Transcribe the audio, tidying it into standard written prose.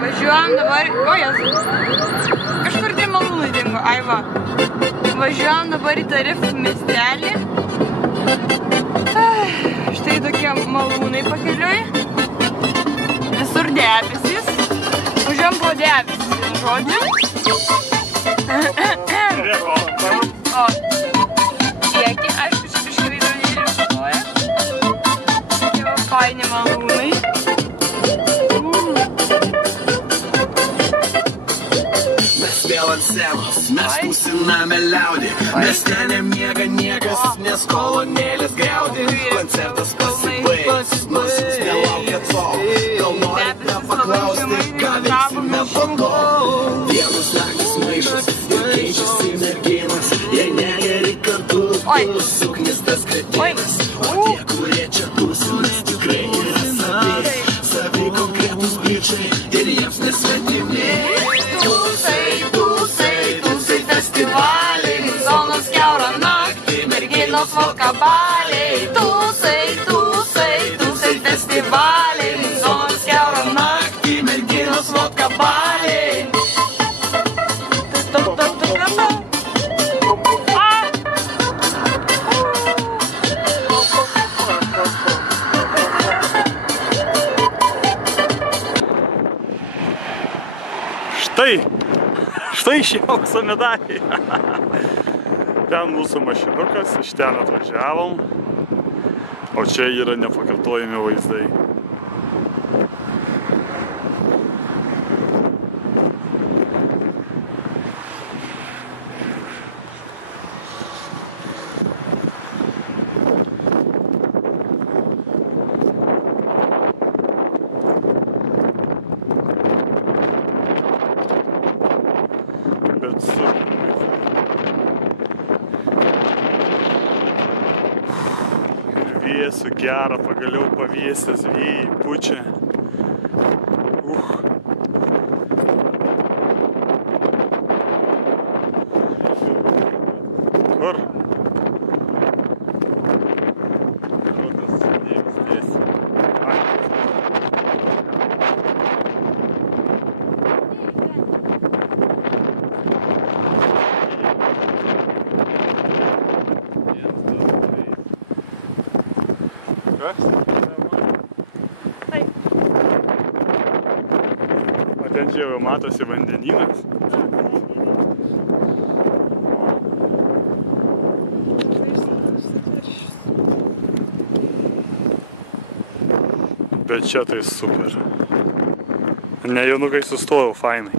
Važiuojam dabar, o Jezu, kažkur tai malūnai dingo, ai va. Važiuojam dabar į Tarifų miestelį. Štai tokie malūnai pakeliui. Visur debesys. Važiuojam po debesis, žodžiu. O, kiekį, aišku, čia biškai veidrodėlį užstoja. Tokie va faini malūnai. Vėl ant scenos, mes tūsiname liaudį, mes ten nemiega niekas, nes kolonėlės griaudė. Koncertas pasibaigs, nors jūs nelaukia to, gal norite paklausti, ką veiksime po to. Vienus naktis maišas ir keičiasi merginas, jei negeri kartu, suknis tas kretinas. O tie, kurie čia tūsinas, tikrai yra savi konkretus bičiai ir jiems nesvetimi. Festivaliai, zonos kiaurą naktį, merginos valkabaliai. Tūsai, festivaliai, zonos kiaurą naktį, merginos valkabaliai. Štai šie aukso medaliai. Ten mūsų mašinukas, iš ten atvažiavom, o čia yra nepakartojami vaizdai. Vėsų gerą, pagaliau pavėsės vėjai pučia. Kur? Rodas sėdėjus vėsi. Kas? O ten čia jau matosi vandenynas. Bet čia tai super. Ne, jaunukai sustojau, fainai.